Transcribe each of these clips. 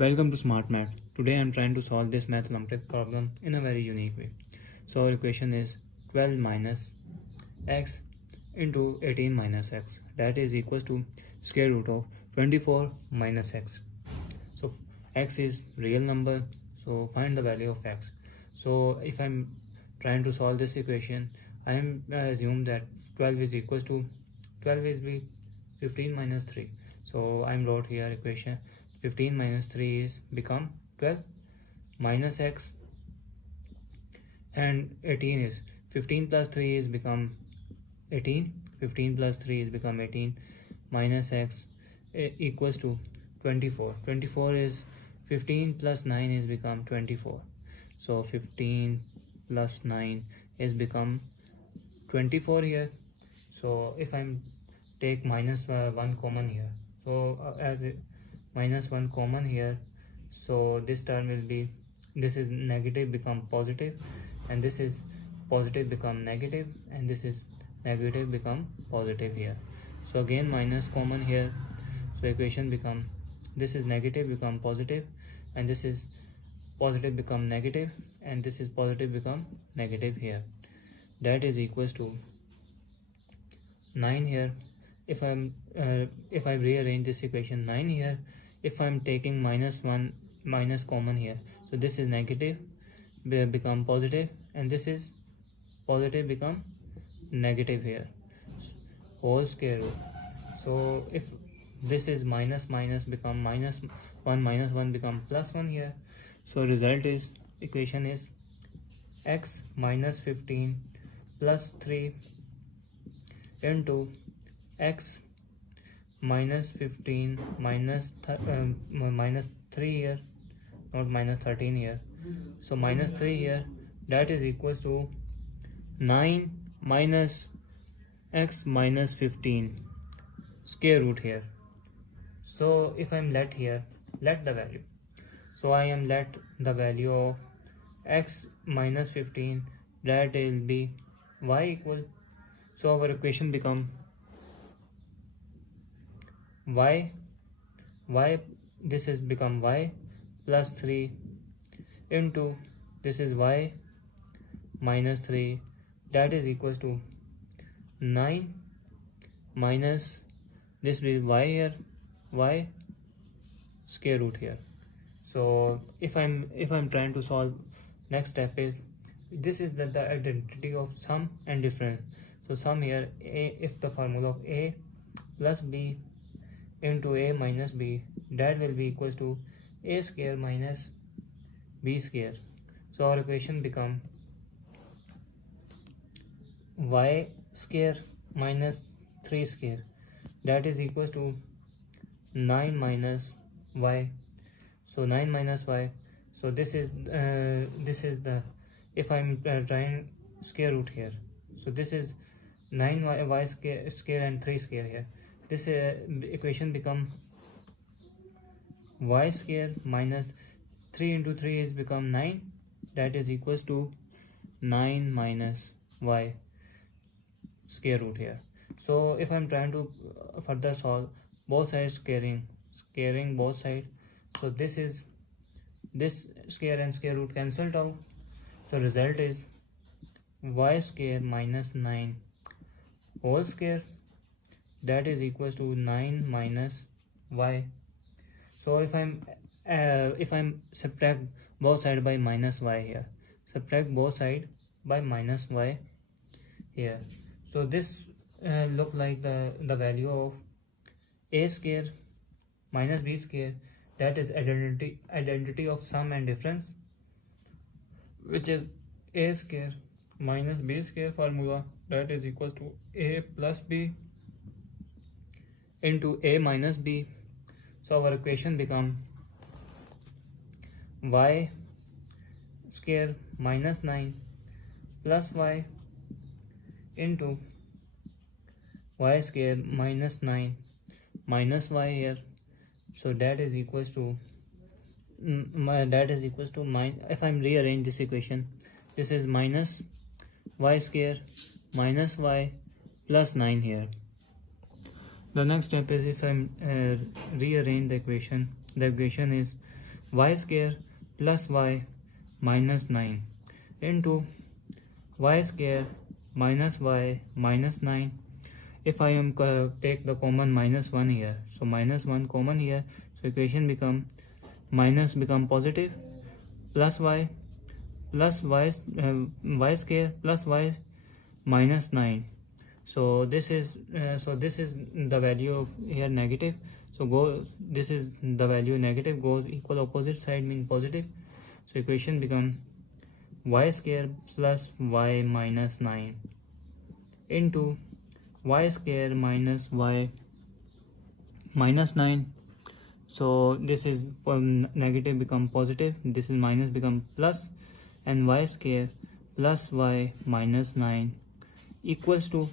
Welcome to Smart Math. Today I am trying to solve this math Olympiad problem in a very unique way. So our equation is 12 minus x into 18 minus x, that is equals to square root of 24 minus x. So x is real number, so find the value of x. So if I'm trying to solve this equation, I am assume that 12 is equals to 12 is 15 minus 3. So I'm wrote here equation 15 minus 3 is become 12 minus x, and 18 is 15 plus 3 is become 18. 15 plus 3 is become 18 minus x equals to 24. 24 is 15 plus 9 is become 24. So 15 plus 9 is become 24 here. So if I'm take minus 1 common here, so as it minus 1 common here, so this term will be, this is negative become positive, and this is positive become negative, and this is negative become positive here. So again minus common here, so equation become, this is negative become positive, and this is positive become negative, and this is positive become negative here. That is equals to 9 here. If I rearrange this equation, 9 here, if I'm taking minus 1 minus common here, so this is negative become positive, and this is positive become negative here, whole square root. So if this is minus minus become minus 1 become plus 1 here. So result is, equation is x minus 15 plus 3 into x minus 15 minus 3 here, not minus 13 here, so minus 3 here, that is equals to 9 minus x minus 15 square root here. So if I'm let here, let the value, so I am let the value of x minus 15, that will be y equal, so our equation become y, this is become y plus 3 into this is y minus 3, that is equals to 9 minus this will be y here, y square root here. So if I'm trying to solve, next step is, this is the identity of sum and difference. So sum here, a, if the formula of a plus b into a minus b, that will be equals to a square minus b square. So our equation become y square minus 3 square, that is equals to 9 minus y. So 9 minus y, so this is the, if I'm trying square root here, so this is 9y square and 3 square here. This equation become y square minus 3 into 3 is become 9, that is equals to 9 minus y square root here. So if I'm trying to further solve, both sides squaring both sides, so this is, this square and square root cancelled out, so result is y square minus 9 whole square, that is equals to 9 minus y. So if I'm subtract both sides by minus y here, subtract both sides by minus y here, so this look like the value of a square minus b square, that is identity of sum and difference, which is a square minus b square formula, that is equals to a plus b into a minus b. So our equation become y square minus 9 plus y into y square minus 9 minus y here, so that is equals to if I'm rearrange this equation, this is minus y square minus y plus 9 here. The next step is, if I'm rearrange the equation is y square plus y minus 9 into y square minus y minus 9. If I am take the common minus 1 here, so minus 1 common here, so equation become minus become positive, plus y y square plus y minus 9. So this is the value of here negative, so go, this is the value negative, goes equal opposite side mean positive, so equation become y square plus y minus 9 into y square minus y minus 9. So this is negative become positive, this is minus become plus, and y square plus y minus 9 equals to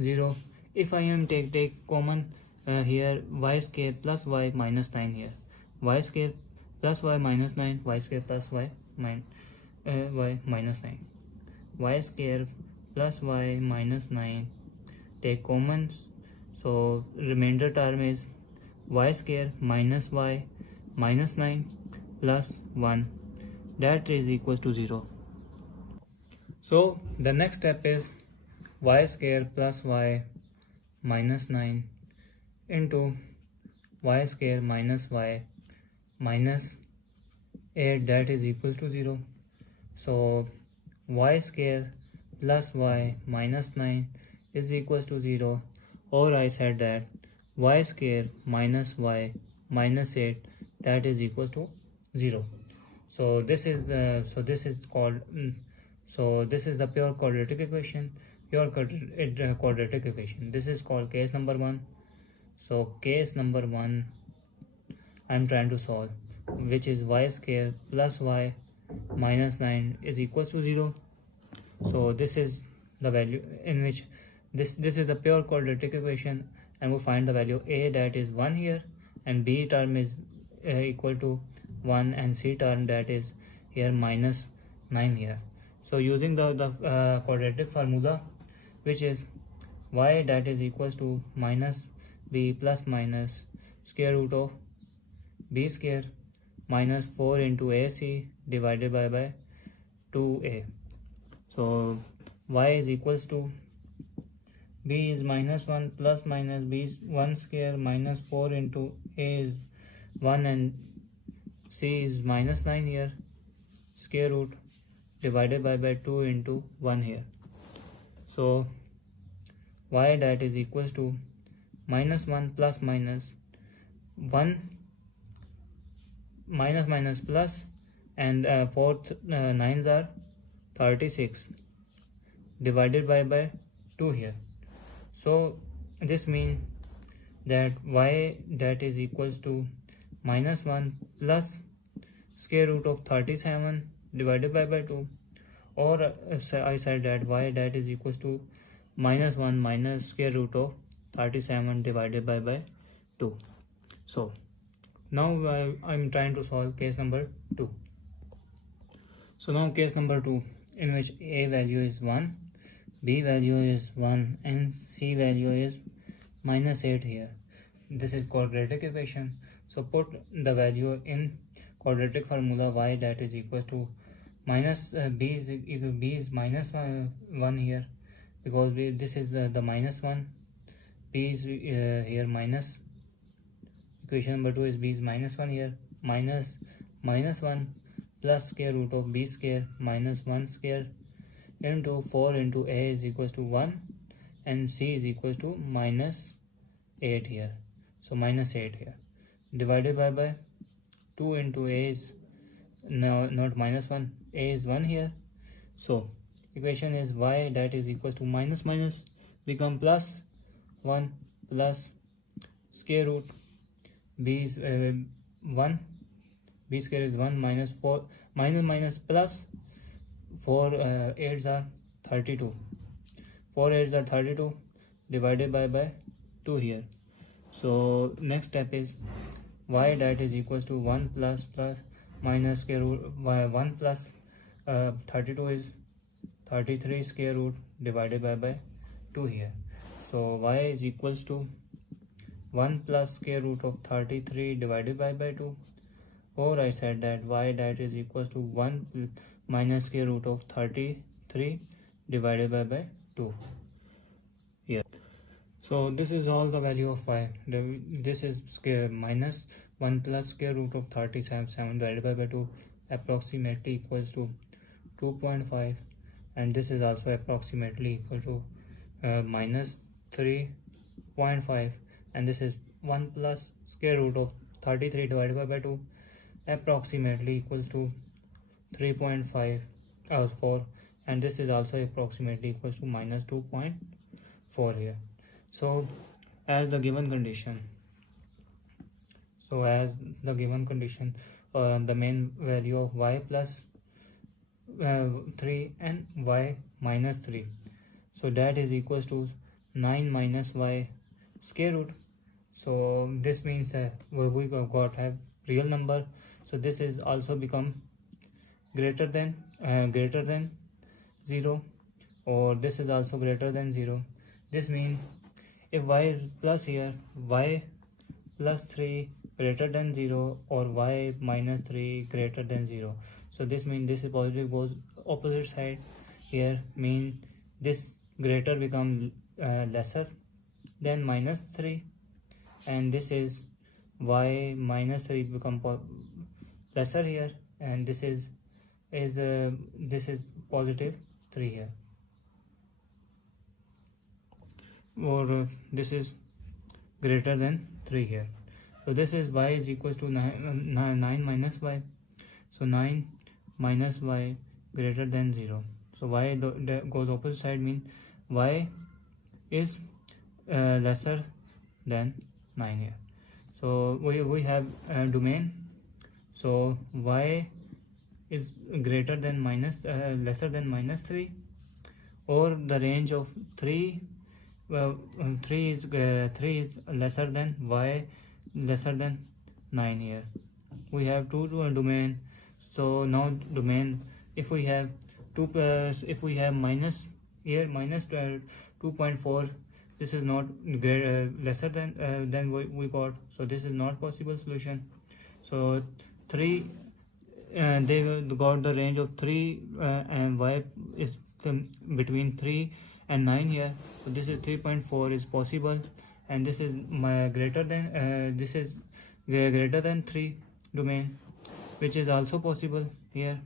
0. If I am take common here, y square plus y minus 9 here, y square plus y minus 9, y square plus y minus 9, y square plus y minus 9, take common, so remainder term is y square minus y minus 9 plus 1, that is equals to 0. So the next step is y square plus y minus 9 into y square minus y minus 8, that is equals to 0. So y square plus y minus 9 is equals to 0, or I said that y square minus y minus 8, that is equals to 0. So this is the this is the pure quadratic equation. This is called case number 1. So case number 1 I am trying to solve, which is y square plus y minus 9 is equals to 0. So this is the value in which this is the pure quadratic equation, and we find the value a, that is 1 here, and b term is equal to 1, and c term, that is here minus 9 here. So using the quadratic formula, which is y, that is equals to minus b plus minus square root of b square minus 4 into ac divided by 2a. So y is equals to b is minus 1 plus minus b is 1 square minus 4 into a is 1, and c is minus 9 here, square root divided by 2 into 1 here. So y, that is equals to minus 1 plus minus 1 minus minus plus, and 4th 9s are 36 divided by 2 here. So this means that y, that is equals to minus 1 plus square root of 37 divided by 2, or I said that y, that is equals to minus 1 minus square root of 37 divided by 2. So now I'm trying to solve case number 2. So now case number 2, in which a value is 1, b value is 1, and c value is minus 8 here. This is quadratic equation, so put the value in quadratic formula y, that is equals to minus b is minus 1 here, because this is the minus 1, b is here minus, equation number 2 is b is minus 1 here, minus 1 plus square root of b square minus 1 square into 4 into a is equals to 1, and c is equals to minus 8 here, so minus 8 here, divided by 2 into a is now not minus 1, a is 1 here. So equation is y, that is equals to minus minus become plus 1 plus square root b is 1, b square is 1 minus 4 minus plus 4 8s are 32, 4 8s are 32 divided by 2 here. So next step is y, that is equals to 1 plus minus square root 1 plus 32 is 33 square root divided by 2 here. So y is equals to 1 plus square root of 33 divided by 2, or I said that y that is equals to 1 minus square root of 33 divided by 2 here. So this is all the value of y. This is minus 1 plus square root of 37 divided by 2 approximately equals to 2.5, and this is also approximately equal to minus 3.5, and this is 1 plus square root of 33 divided by 2 approximately equals to 3.5 4, and this is also approximately equals to minus 2.4 here. So as the given condition, the main value of y plus 3 and y minus 3, so that is equals to 9 minus y square root. So this means we got a real number, so this is also become greater than 0, or this is also greater than 0. This means if y plus here, y plus 3 greater than 0 or y minus 3 greater than 0, so this means this is positive goes opposite side here, mean this greater become lesser than minus 3, and this is y minus 3 become lesser here, and this is positive 3 here, or this is greater than 3 here. So this is y is equals to 9 minus y, so 9 minus y greater than 0. So y goes opposite side, mean y is lesser than 9 here. So we have domain, so y is greater than lesser than minus 3, or the range of 3 is lesser than y lesser than 9 here. We have two domain, so now domain, if we have minus here minus 2.4, this is not lesser than we got, so this is not possible solution. So 3 they got the range of 3 and y is between 3 and 9 here, so this is 3.4 is possible, and this is greater than 3 domain, which is also possible here.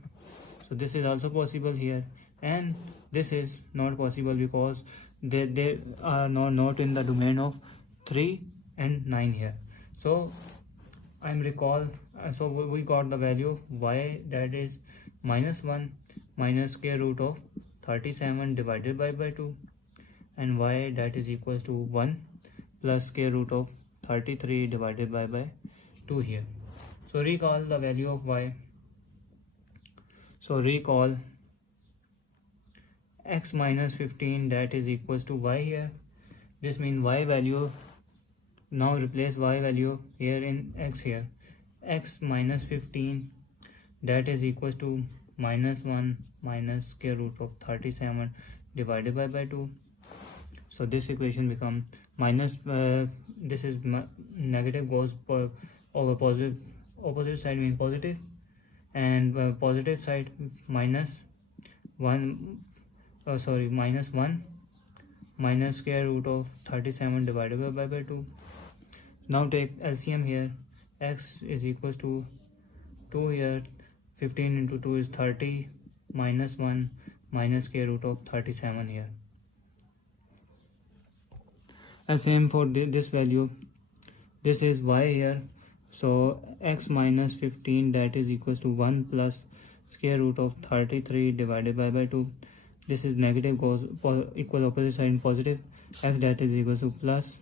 So this is also possible here, and this is not possible because they are not in the domain of 3 and 9 here. So I'm recall, so we got the value y that is minus 1 minus square root of 37 divided by 2, and y that is equals to 1 plus square root of 33 divided by 2 here. So recall the value of y. So recall x minus 15 that is equals to y here. This means y value, now replace y value here in x here. X minus 15 that is equals to minus 1 minus square root of 37 divided by 2. So this equation become minus this is negative goes over positive, opposite side means positive, and positive side minus 1 minus square root of 37 divided by 2. Now take LCM here. X is equals to 2 here, 15 into 2 is 30, minus 1 minus square root of 37 here. Same for this value, this is y here, so x minus 15 that is equals to 1 plus square root of 33 divided by 2. This is negative goes equal opposite sign positive, x that is equals to plus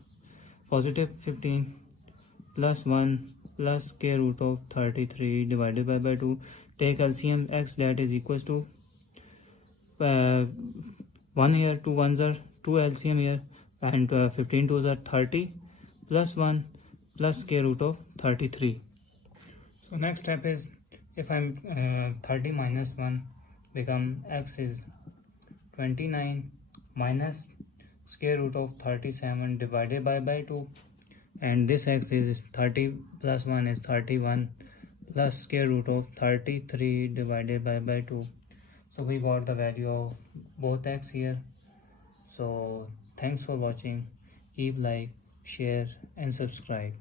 positive 15 plus 1 plus square root of 33 divided by 2. Take LCM, x that is equals to 1 here, 2 ones are 2 LCM here, and 15 twos are 30 plus 1 plus square root of 33. So next step is, if I'm 30 minus 1 become x is 29 minus square root of 37 divided by 2, and this x is 30 plus 1 is 31 plus square root of 33 divided by 2. So we got the value of both x here. So thanks for watching. Keep like, share and subscribe.